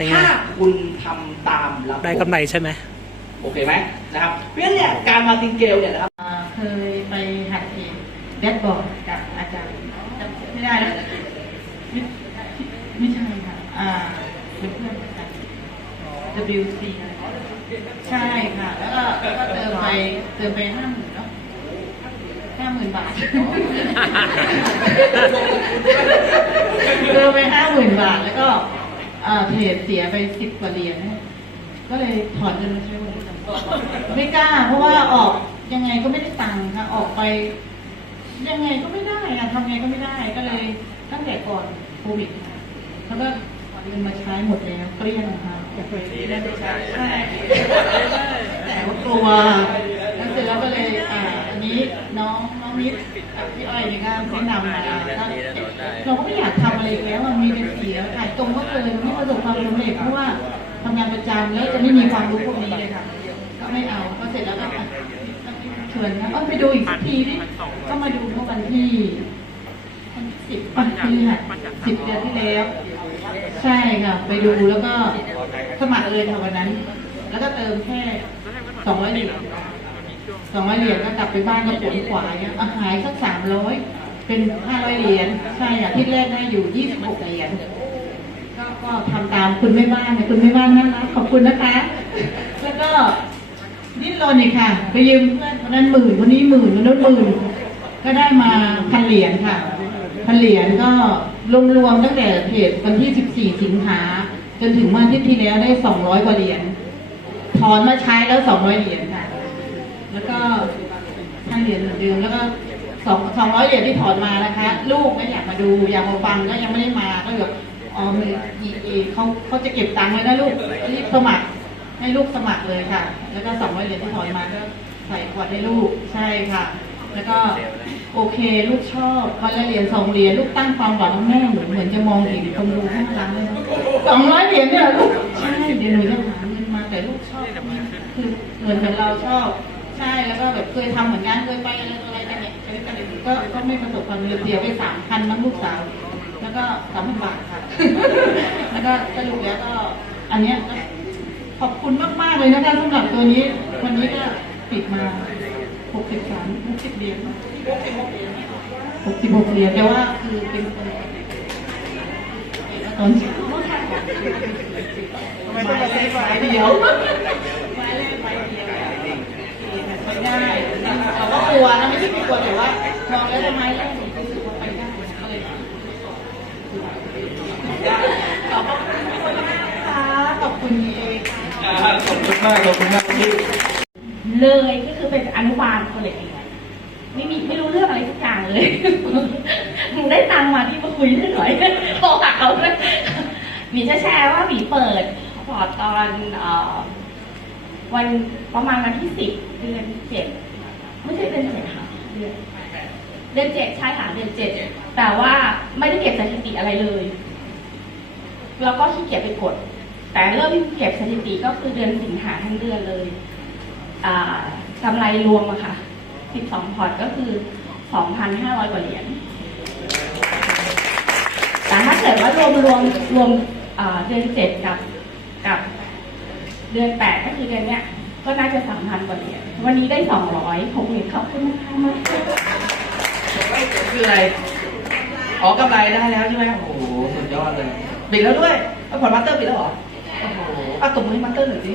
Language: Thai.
เป็นไง ถ้าคุณทำตามระบบได้กำไรใช่ไหม โอเคไหมนะครับเพราะฉะนั้นเนี่ยการมาติงเกลเนี่ยนะครับอ่าเคยไปหัดเองแบดบอร์ดกับอาจารย์จำไม่ได้แล้วไม่ไม่ใช่ค่ะอ่าเป็นเพื่อนกัน WC ใช่ค่ะ แล้วก็แล้วก็เติมไปเติมไปห้าหมื่นเนาะห้าหมื่นบาท เติมไปห้าหมื่นบาทแล้วก็อ่า เทรดเสียไปสิบกว่าเหรียญนะก็เลยถอนเงินมาใช้บริการไม่กล้า เพราะว่าออกยังไงก็ไม่ได้ตังค์ค่ะออกไป ยังไงก็ไม่ได้อะทำไงก็ไม่ได้ก็เลย ตั้งแต่ก่อนโควิดค่ะแล้วก็ถอนเงินมาใช้หมดแล้วเกลี้ยงค่ะใช่แต่ว่ากลัวแล้ว เสร็จแล้วก็เลยอ่าอันนี้น้องน้องนิดกับพี่อ้อยนี่ก็แนะนำมาเราก็ไม่อยากทำอะไรแล้วมันมีเป็นเสีแล้วขายตรงก็เลยไม่ประสบความสำเร็จเพราะว่าทำงานประจำแล้วจะไม่มีความรู้พวกนี้เลยค่ะ ก็ไม่เอาพอเสร็จแล้วก็อะชวนนะเออไปดูอีกสักทีดิก็มาดูเมื่อวันที่วันที่สิบวันที่หัดสิบเดือนที่แล้ว ใช่ค่ะ ไปดูแล้วก็สมัครเลยค่ะวันนั้น แล้วก็เติมแค่สองร้อยหรียญ สองร้อยเหรียญก็กลับไปบ้านก็ปวดขวาเนี่ยอะหายสักสามร้อยเป็นห้าร้อยเหรียญใช่ค่ะที่แรกได้อยู่ยี่สิบหกเหรียญก็ก็ทำตามคุณแม่บ้านนะคุณแม่บ้านน่ารักขอบคุณนะคะ แล้วก็ดิ้นรนอีกค่ะ ไปยืมเพื่อนคนนั้นหมื่นคนนี้หมื่นคนนู้นหมื่นก็ได้มาพันเหรียญค่ะพันเหรียญก็รวมๆตั้งแต่เพจวันที่ 14 สิงหาจนถึงวันที่ที่แล้วได้ 200 กว่าเหรียญถอนมาใช้แล้ว 200 เหรียญค่ะ แล้วก็พันเหรียญเหมือนเดิมแล้วก็สองสองร้อยเหรียญที่ถอนมานะคะ ลูกก็อยากมาดู อยากมาฟังก็ยังไม่ได้มาก็เลยอ๋อมีเอเขาเขาจะเก็บตังค์ไว้นะลูกรีบสมัครให้ลูกสมัครเลยค่ะ แล้วก็สองร้อยเหรียญที่ถอนมาก็ใส่ขวดให้ลูกใช่ค่ะ แล้วก็โอเค ลูกชอบวันละเหรียญสองเหรียญลูกตั้งความหวังแม่เหมือนเหมือนจะมองเห็นคนดูข้างหลังเลยสองร้อยเหรียญเนี่ยลูกใช่เดี๋ยวหนูจะหาเงินมาแต่ลูกชอบคือเหมือนกับเราชอบ ใช่แล้วก็แบบเคยทำเหมือนกันเคยไปอะไรอะไรกันเนี่ยใช้กันเนี่ยก็ก็ไม่ประสบความสำเร็จเสียไปสามพันมั้งลูกสาว แล้วก็สามพันบาทค่ะ แล้วก็สรุปแล้วก็อันเนี้ยก็ขอบคุณมากๆเลยนะคะสำหรับตัวนี้ วันนี้ก็ปิดมาหกสิบสามหกสิบเหรียญหกสิบหกเหรียญแต่ว่าคือเป็นคนตอนเช้าไม้แรกไม้เดียวไม้แรกไม้เดียว ไปได้เราก็กลัวนะไม่ใช่ไม่ กลัวแต่ว่ามองแล้วทำไมแล้วรู้สึกว่าไปได้เลยขอบคุณมากค่ะขอบคุณเองขอบคุณมากขอบคุณมากที่เลยก็คือเป็นอนุบาลคนเลยเองไม่มีไม่รู้เรื่องอะไรทุกอย่างเลยมึงได้ตังมาที่มาคุยด้วยหน่อยโทรหาเขาด้วยหมีจะแชร์ว่าหมีเปิดพอตอนอวันประมาณวันที่สิบเดือนเจ็ดไม่ใช่เดือนเจ็ดค่ะ เดือนเดือนเจ็ดใช่ค่ะเดือนเจ็ดแต่ว่าไม่ได้เก็บสถิติอะไรเลยแล้วก็ขี้เกียจไปกด แต่เริ่มเก็บสถิติก็คือเดือนสิงหาทั้งเดือนเลยอ่ากำไรรวมอะค่ะ 12 พอร์ตก็คือ 2,500 กว่าเหรียญ แต่ถ้าเกิดว่ารวมรวมรวมอ่าเดือนเจ็ดกับกับ เดือนแปดก็คือเดือนเนี้ย ก็น่าจะสามพันกว่าเหรียญวันนี้ได้สองร้อยผมเห็นขอบคุณมากมากคืออะไรอ๋อกำไรได้แล้วใช่ไหมโอ้โหสุดยอดเลยปิดแล้วด้วยเอาผ่อนมาสเตอร์ปิดแล้วเหรอโอ้โหอะตบมือให้มาสเตอร์หน่อยสิ